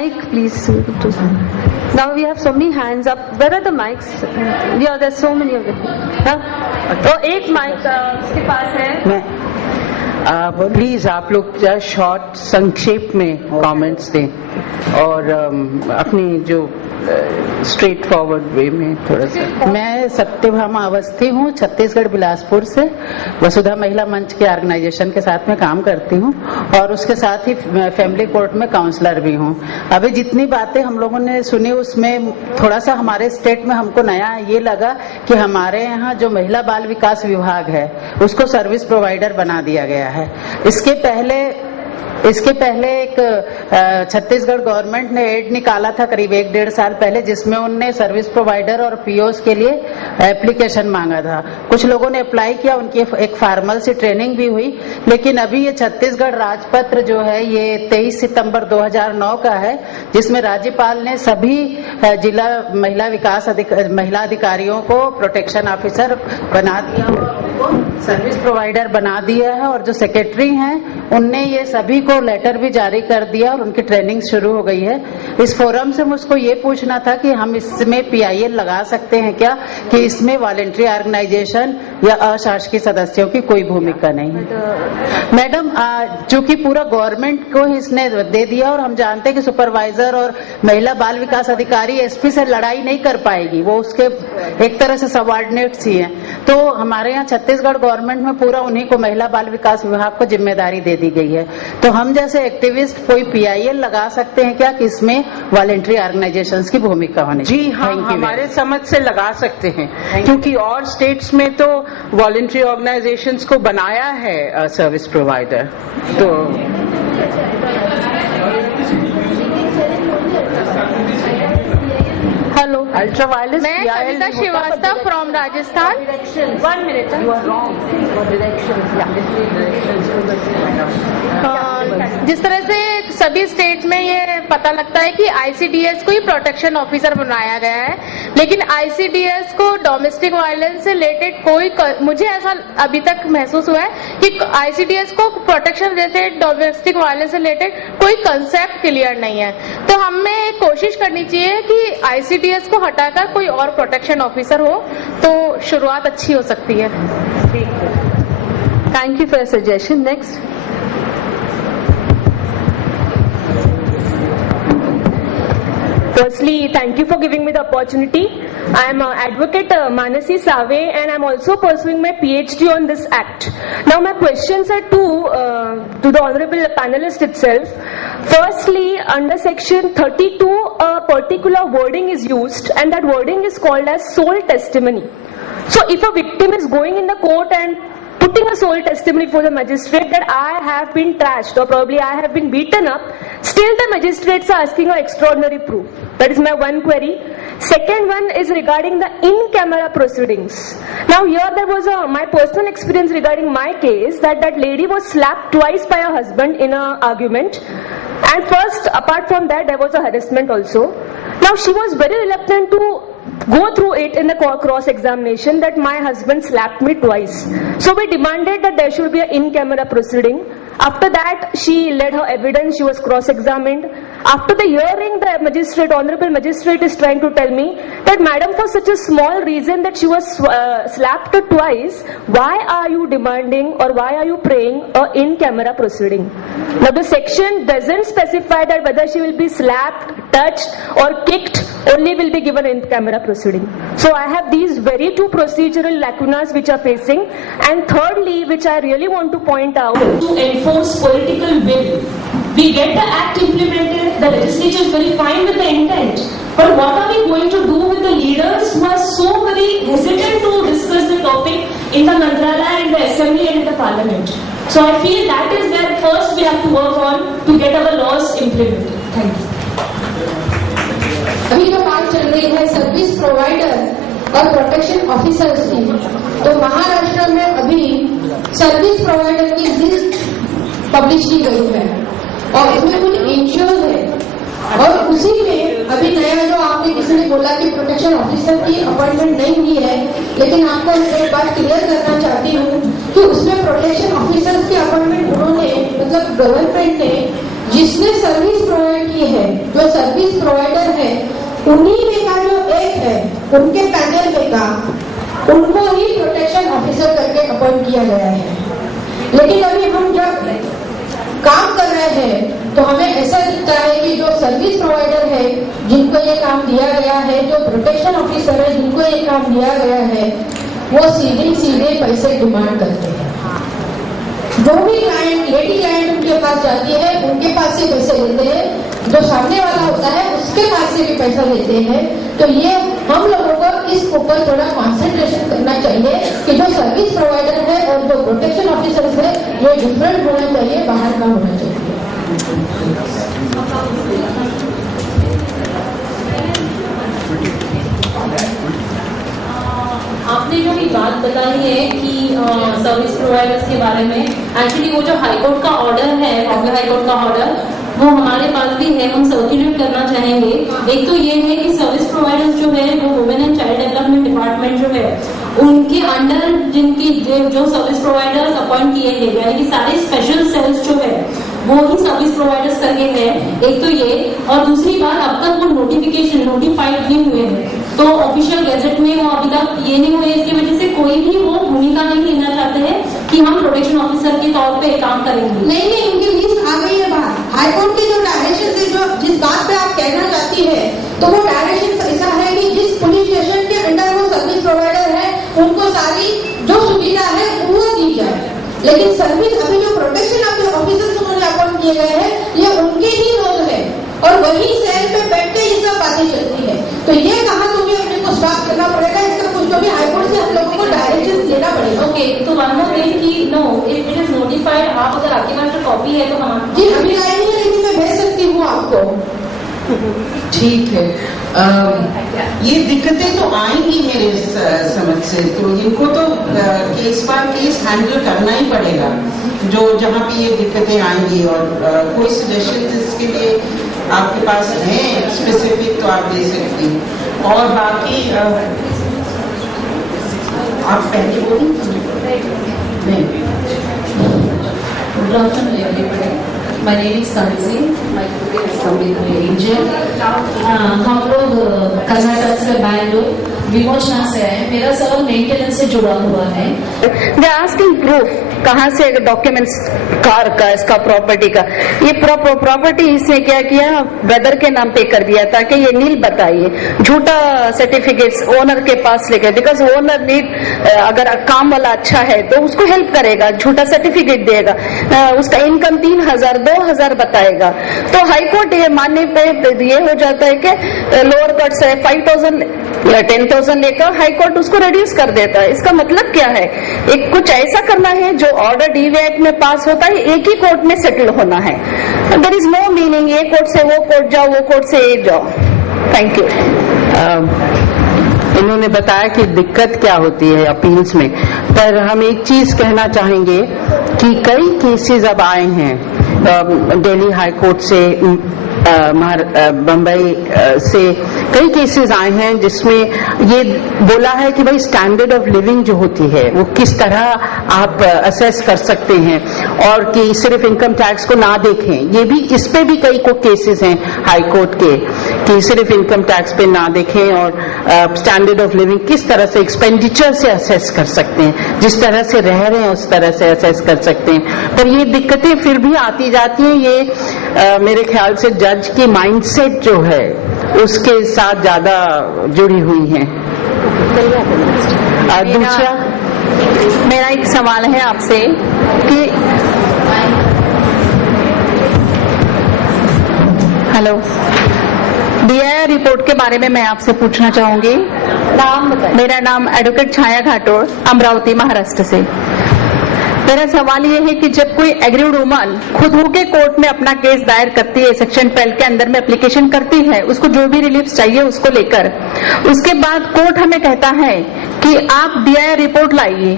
Mic, please. Now we have so many hands up. Where are the mics? Yeah, there's so many of them. Huh? तो एक mic उसके पास है. Please आप लोग short संक्षेप में कमेंट्स दें और अपनी जो स्ट्रेट फॉरवर्ड वे में थोड़ा सा. मैं सत्यभामा अवस्थी हूँ, छत्तीसगढ़ बिलासपुर से. वसुधा महिला मंच के ऑर्गेनाइजेशन के साथ में काम करती हूँ और उसके साथ ही फैमिली कोर्ट में काउंसलर भी हूँ. अभी जितनी बातें हम लोगों ने सुनी उसमें थोड़ा सा हमारे स्टेट में हमको नया ये लगा कि हमारे यहाँ जो महिला बाल विकास विभाग है उसको सर्विस प्रोवाइडर बना दिया गया है. इसके पहले एक छत्तीसगढ़ गवर्नमेंट ने एड निकाला था करीब 1-1.5 साल पहले, जिसमें उनने सर्विस प्रोवाइडर और पीओस के लिए एप्लीकेशन मांगा था. कुछ लोगों ने अप्लाई किया, उनकी एक फॉर्मल सी ट्रेनिंग भी हुई. लेकिन अभी ये छत्तीसगढ़ राजपत्र जो है ये 23 सितंबर 2009 का है, जिसमें राज्यपाल ने सभी जिला महिला अधिकारियों को प्रोटेक्शन ऑफिसर बना दिया और सर्विस प्रोवाइडर बना दिया है. और जो सेक्रेटरी हैं उनने ये सभी को लेटर भी जारी कर दिया और उनकी ट्रेनिंग शुरू हो गई है. इस फोरम से मुझको ये पूछना था कि हम इसमें PIL लगा सकते हैं क्या, कि इसमें वॉलंटरी ऑर्गेनाइजेशन या अशासकीय सदस्यों की कोई भूमिका नहीं है. मैडम, चूंकि पूरा गवर्नमेंट को इसने दे दिया और हम जानते हैं कि सुपरवाइजर और महिला बाल विकास अधिकारी SP से लड़ाई नहीं कर पाएगी, वो उसके एक तरह से सबऑर्डिनेट्स ही हैं. तो हमारे यहाँ छत्तीसगढ़ गवर्नमेंट में पूरा उन्हीं को महिला बाल विकास विभाग को जिम्मेदारी दे दी गई है. तो हम जैसे एक्टिविस्ट कोई PIL लगा सकते हैं क्या कि इसमें वॉलंटरी ऑर्गेनाइजेशंस की भूमिका होनी चाहिए? जी हाँ, हमारे समझ से लगा सकते हैं, क्योंकि और स्टेट्स में तो वॉलंटरी ऑर्गेनाइजेशंस को बनाया है सर्विस प्रोवाइडर. तो हेलो, अल्ट्रावायलेट. मैं Kavita Srivastava from Rajasthan. 1 minute. You are wrong. जिस तरह से सभी स्टेट्स में ये पता लगता है कि ICDS को ही प्रोटेक्शन ऑफिसर बनाया गया है, लेकिन ICDS को डोमेस्टिक वायलेंस से रिलेटेड मुझे ऐसा अभी तक महसूस हुआ है कि ICDS को प्रोटेक्शन रिलेटेड डोमेस्टिक वायलेंस से रिलेटेड कोई कंसेप्ट क्लियर नहीं है. तो हमें कोशिश करनी चाहिए कि ICDS को हटाकर कोई और प्रोटेक्शन ऑफिसर हो तो शुरुआत अच्छी हो सकती है. Thank you for your suggestion. Next. Firstly, thank you for giving me the opportunity. I am advocate Manasi Save and I am also pursuing my PhD on this act. Now my questions are to the honorable panelist itself. Firstly, under section 32, a particular wording is used and that wording is called as sole testimony. So if a victim is going in the court and putting a sole testimony for the magistrate that I have been trashed or probably I have been beaten up, still the magistrates are asking for extraordinary proof. That is my one query. Second one is regarding the in-camera proceedings. Now here there was my personal experience regarding my case that lady was slapped twice by her husband in an argument. And first, apart from that, there was a harassment also. Now she was very reluctant to go through it in the cross-examination that my husband slapped me twice. So we demanded that there should be an in-camera proceeding. After that, she led her evidence, she was cross-examined. After the hearing, the honorable magistrate is trying to tell me that madam, for such a small reason that she was slapped twice, why are you demanding or why are you praying a in-camera proceeding? Now the section doesn't specify that whether she will be slapped, touched or kicked, only will be given in-camera proceeding. So I have these very two procedural lacunas which are facing. And thirdly, which I really want to point out, to enforce political will. We get the act implemented, the legislature is very fine with the intent, but what are we going to do with the leaders who are so very hesitant to discuss the topic in the Mantralaya, in the assembly and in the parliament? So I feel that is where first we have to work on to get our laws implemented. Thank you. अभी जो बात चल रही है service provider और protection officers की, तो महाराष्ट्र में अभी सर्विस प्रोवाइडर की लिस्ट पब्लिश की गई है और इसमें कुछ एनजीओ है और उसी में अभी नया जो आपने किसी ने बोला कि प्रोटेक्शन ऑफिसर की अपॉइंटमेंट नहीं हुई है, लेकिन आपको एक बात क्लियर करना चाहती हूँ कि उसमें प्रोटेक्शन ऑफिसर्स की अपॉइंटमेंट उन्होंने मतलब गवर्नमेंट ने जिसने सर्विस प्रोवाइड की है, जो सर्विस प्रोवाइडर है, उन्हीं में का जो एक है, उनके पैनल में का, उनको ही प्रोटेक्शन ऑफिसर करके अपॉइंट किया गया है। लेकिन अभी हम जब काम कर रहे हैं तो हमें ऐसा दिखता है कि जो सर्विस प्रोवाइडर है, जिनको ये काम दिया गया है, जो प्रोटेक्शन ऑफिसर है, जिनको ये काम दिया गया है, वो सीधे पैसे डिमांड करते हैं। जो भी क्लाइंट, लेडी क्लाइंट उनके पास जाती है, उनके पास से पैसे लेते हैं, जो सामने वाला होता है उसके पास से भी पैसा लेते हैं। तो ये हम लोगों को इस ऊपर थोड़ा कॉन्सेंट्रेशन करना चाहिए कि जो सर्विस प्रोवाइडर है और जो प्रोटेक्शन ऑफिसर है, ये डिफरेंट होना चाहिए, बाहर का होना चाहिए। आपने जो भी बात बताई है कि सर्विस प्रोवाइडर्स के बारे में, एक्चुअली वो जो हाईकोर्ट का ऑर्डर है, बॉम्बे हाईकोर्ट का ऑर्डर, वो हमारे पास भी है, हम सर्कुलेट करना चाहेंगे। एक तो ये है कि सर्विस प्रोवाइडर्स जो है वो women and child development department जो है उनके अंडर जिनकी जो सर्विस प्रोवाइडर्स अपॉइंट किए गए, यानी कि सारे स्पेशल सेल्स जो है वो ही सर्विस प्रोवाइडर्स करके हैं। एक तो ये, और दूसरी बात, अब तक वो नोटिफाइड नहीं हुए हैं, तो ऑफिशियल गैजेट में वो अभी तक ये नहीं हुए, इसकी वजह से कोई भी वो भूमिका नहीं लेना चाहते हैं कि हम प्रोटेक्शन ऑफिसर के तौर पे काम करेंगे। नहीं, उनकी लिस्ट आ गई है बाहर। हाईकोर्ट की जो डायरेक्शन है, जो जिस बात पे आप कहना चाहती है, तो वो डायरेक्शन ऐसा है कि जिस पुलिस स्टेशन के अंडर वो सर्विस प्रोवाइडर है, उनको सारी जो सुविधा है वो दी जाए। लेकिन सर्विस अभी जो प्रोटेक्शन ऑफिसर उन्होंने अपॉइंट किए गए हैं, ये उनके ही लोग हैं और वही सेल पे बैठ के ये सब बातें चलती है। तो ये कहा तो भी अपने को स्टॉप करना पड़ेगा, इसका कुछ तो भी हाईकोर्ट से हम लोगों को डायरेक्शन देना पड़ेगा। ओके, तो वन मोर थिंग कि नो, इट इज नोटिफाइड। आप अगर आपके पास जो कॉपी है तो हम जी अभी आई नहीं है, लेकिन मैं भेज सकती हूँ आपको। ठीक है। ये दिक्कतें तो आएंगी मेरे समझ से, तो इनको तो केस बार केस हैंडल करना ही पड़ेगा, जो जहाँ पे ये दिक्कतें आएंगी। और कोई सजेशन इसके लिए आपके पास है स्पेसिफिक तो आप दे सकती हैं। और बाकी आप पहले बोली नहीं। My name is Tanzi, my cooking is from India. हम लोग कर्नाटक से बैंगलोर विमोचना से है। मेरा सवाल मेंटेनेंस से जुड़ा हुआ है। दे आस्किंग प्रूफ, कहाँ से डॉक्यूमेंट्स कार का, इसका प्रॉपर्टी का। ये प्रॉपर्टी इसने क्या किया, ब्रदर के नाम पे कर दिया ताकि ये नील बताइए, झूठा सर्टिफिकेट्स ओनर के पास लेकर, बिकॉज ओनर नीड, अगर काम वाला अच्छा है तो उसको हेल्प करेगा, झूठा सर्टिफिकेट देगा, उसका इनकम 3,000 2,000 बताएगा। तो हाईकोर्ट ये मानने पे ये हो जाता है कि लोअर कोर्ट से 5,000 या 10,000 लेकर हाईकोर्ट उसको रिड्यूस कर देता है। इसका मतलब क्या है, एक कुछ ऐसा करना है जो ऑर्डर डीवी एक्ट में पास होता है, एक ही कोर्ट में सेटल होना है। देयर इज नो मीनिंग ये कोर्ट से वो कोर्ट जाओ, वो कोर्ट से ये जाओ। Thank you. इन्होंने बताया कि दिक्कत क्या होती है अपील्स में, पर हम एक चीज कहना चाहेंगे कि कई केसेस अब आए हैं दिल्ली हाई कोर्ट से, बम्बई से कई केसेस आए हैं जिसमें ये बोला है कि भाई स्टैंडर्ड ऑफ लिविंग जो होती है वो किस तरह आप असेस कर सकते हैं, और कि सिर्फ इनकम टैक्स को ना देखें। ये भी, इस पे भी कई को केसेस हैं हाई कोर्ट के कि सिर्फ इनकम टैक्स पे ना देखें और स्टैंडर्ड ऑफ लिविंग किस तरह से एक्सपेंडिचर से असेस कर सकते हैं, जिस तरह से रह रहे हैं उस तरह से असेस कर सकते हैं। पर ये दिक्कतें फिर भी आती जाती हैं। ये मेरे ख्याल से जज की माइंडसेट जो है उसके साथ ज्यादा जुड़ी हुई हैं। दूसरा मेरा एक सवाल है आपसे कि हेलो, DIR रिपोर्ट के बारे में मैं आपसे पूछना चाहूंगी। नाम बताएं। मेरा नाम एडवोकेट छाया घाटोड़, अमरावती, महाराष्ट्र से। मेरा सवाल ये है कि जब कोई एग्रीड वुमन खुद होके कोर्ट में अपना केस दायर करती है, सेक्शन 12 के अंदर में एप्लीकेशन करती है, उसको जो भी रिलीफ चाहिए उसको लेकर, उसके बाद कोर्ट हमें कहता है कि आप DIR रिपोर्ट लाइए।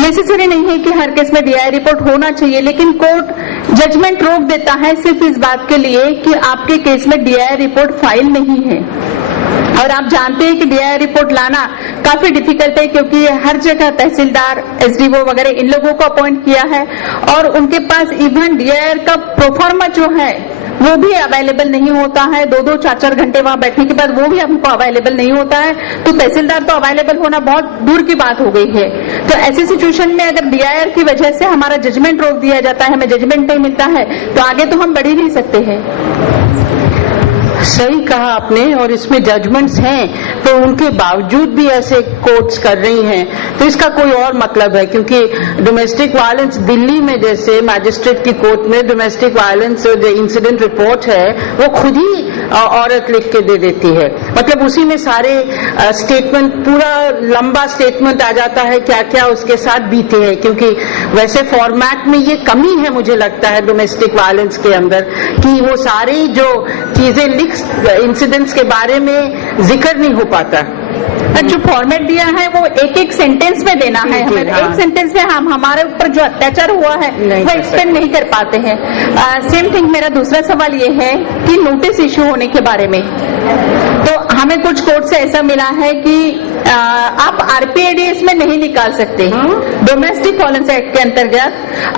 नेसेसरी नहीं है कि हर केस में DIR रिपोर्ट होना चाहिए, लेकिन कोर्ट जजमेंट रोक देता है सिर्फ इस बात के लिए कि आपके केस में DIR रिपोर्ट फाइल नहीं है। और आप जानते हैं कि DIR रिपोर्ट लाना काफी डिफिकल्ट है, क्योंकि हर जगह तहसीलदार, एसडीओ वगैरह इन लोगों को अपॉइंट किया है और उनके पास इवन डीआईआर का प्रोफार्मा जो है वो भी अवेलेबल नहीं होता है। 2-2, 4-4 घंटे वहां बैठने के बाद वो भी हमको अवेलेबल नहीं होता है, तो तहसीलदार तो अवेलेबल होना बहुत दूर की बात हो गई है। तो ऐसी सिचुएशन में अगर डीआईआर की वजह से हमारा जजमेंट रोक दिया जाता है, हमें जजमेंट नहीं मिलता है, तो आगे तो हम बढ़ ही नहीं सकते हैं। सही कहा आपने, और इसमें जजमेंट्स हैं तो उनके बावजूद भी ऐसे कोर्ट्स कर रही हैं, तो इसका कोई और मतलब है। क्योंकि डोमेस्टिक वायलेंस दिल्ली में जैसे मैजिस्ट्रेट की कोर्ट में डोमेस्टिक वायलेंस जो इंसिडेंट रिपोर्ट है वो खुद ही औरत लिख के दे देती है, मतलब उसी में सारे स्टेटमेंट, पूरा लंबा स्टेटमेंट आ जाता है क्या क्या उसके साथ बीते हैं। क्योंकि वैसे फॉर्मेट में ये कमी है मुझे लगता है डोमेस्टिक वायलेंस के अंदर, कि वो सारी जो चीजें इंसिडेंट्स के बारे में जिक्र नहीं हो पाता। जो फॉर्मेट दिया है वो एक एक सेंटेंस में देना है, हमें एक सेंटेंस में हम हमारे ऊपर जो अत्याचार हुआ है वो एक्सप्लेन नहीं कर पाते हैं। सेम थिंग मेरा दूसरा सवाल ये है कि नोटिस इश्यू होने के बारे में, तो हमें कुछ कोर्ट से ऐसा मिला है कि आप आरपीएडीएस में नहीं निकाल सकते। डोमेस्टिक वायलेंस एक्ट के अंतर्गत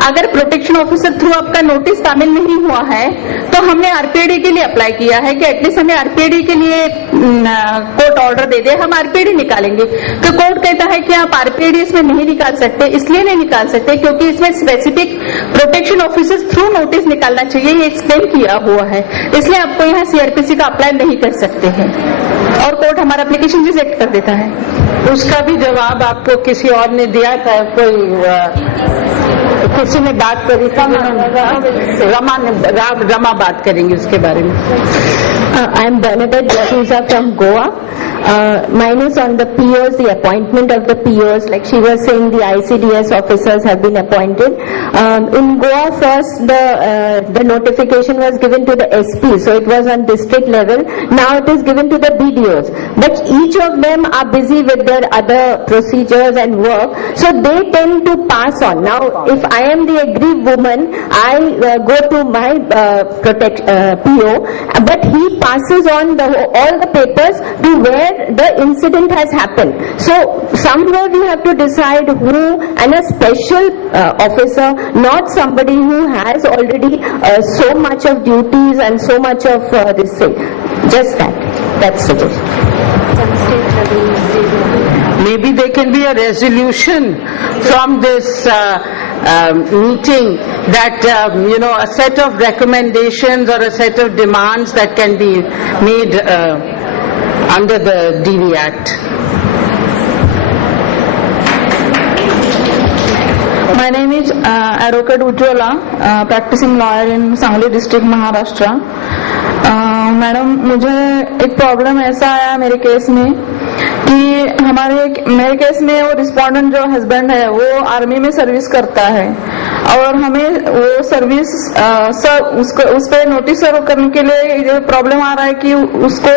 अगर प्रोटेक्शन ऑफिसर थ्रू आपका नोटिस तामील नहीं हुआ है तो हमने आरपीएडी के लिए अप्लाई किया है कि एटलीस्ट हमें आरपीएडी के लिए कोर्ट ऑर्डर दे दे, हम आरपीएडी निकालेंगे। तो कोर्ट कहता है कि आप आरपीएडीएस में नहीं निकाल सकते, इसलिए नहीं निकाल सकते क्योंकि इसमें specific protection officer through notice निकालना चाहिए, ये एक्सप्लेन किया हुआ है, इसलिए आपको यहाँ सीआरपीसी का अप्लाई नहीं कर सकते हैं और कोर्ट हमारा एप्लीकेशन रिजेक्ट कर देता है। उसका भी जवाब आपको किसी और ने दिया था, किसी ने बात करी थी, रमा बात करेंगे उसके बारे में। I am Bernadette D'Souza from Goa. Mine is on the POs, the appointment of the POs. Like she was saying, the ICDS officers have been appointed. In Goa, first the notification was given to the SP, so it was on district level. Now it is given to the BDOs. But each of them are busy with their other procedures and work, so they tend to pass on. Now, if I am the aggrieved woman, I go to my PO, but he passes on all the papers to where the incident has happened. So somewhere we have to decide who, and a special officer, not somebody who has already so much of duties and so much of this thing. Just that's it. Maybe there can be a resolution from this meeting that a set of recommendations or a set of demands that can be made under the DV Act. My name is Advocate Ujjwala, practicing lawyer in Sangli district, Maharashtra. Madam, मुझे एक problem ऐसा आया मेरे case में कि मेरे case में वो रिस्पोंडेंट जो हस्बैंड है वो आर्मी में सर्विस करता है और हमें वो सर्विस उस पे नोटिस सर्व करने के लिए ये प्रॉब्लम आ रहा है कि उसको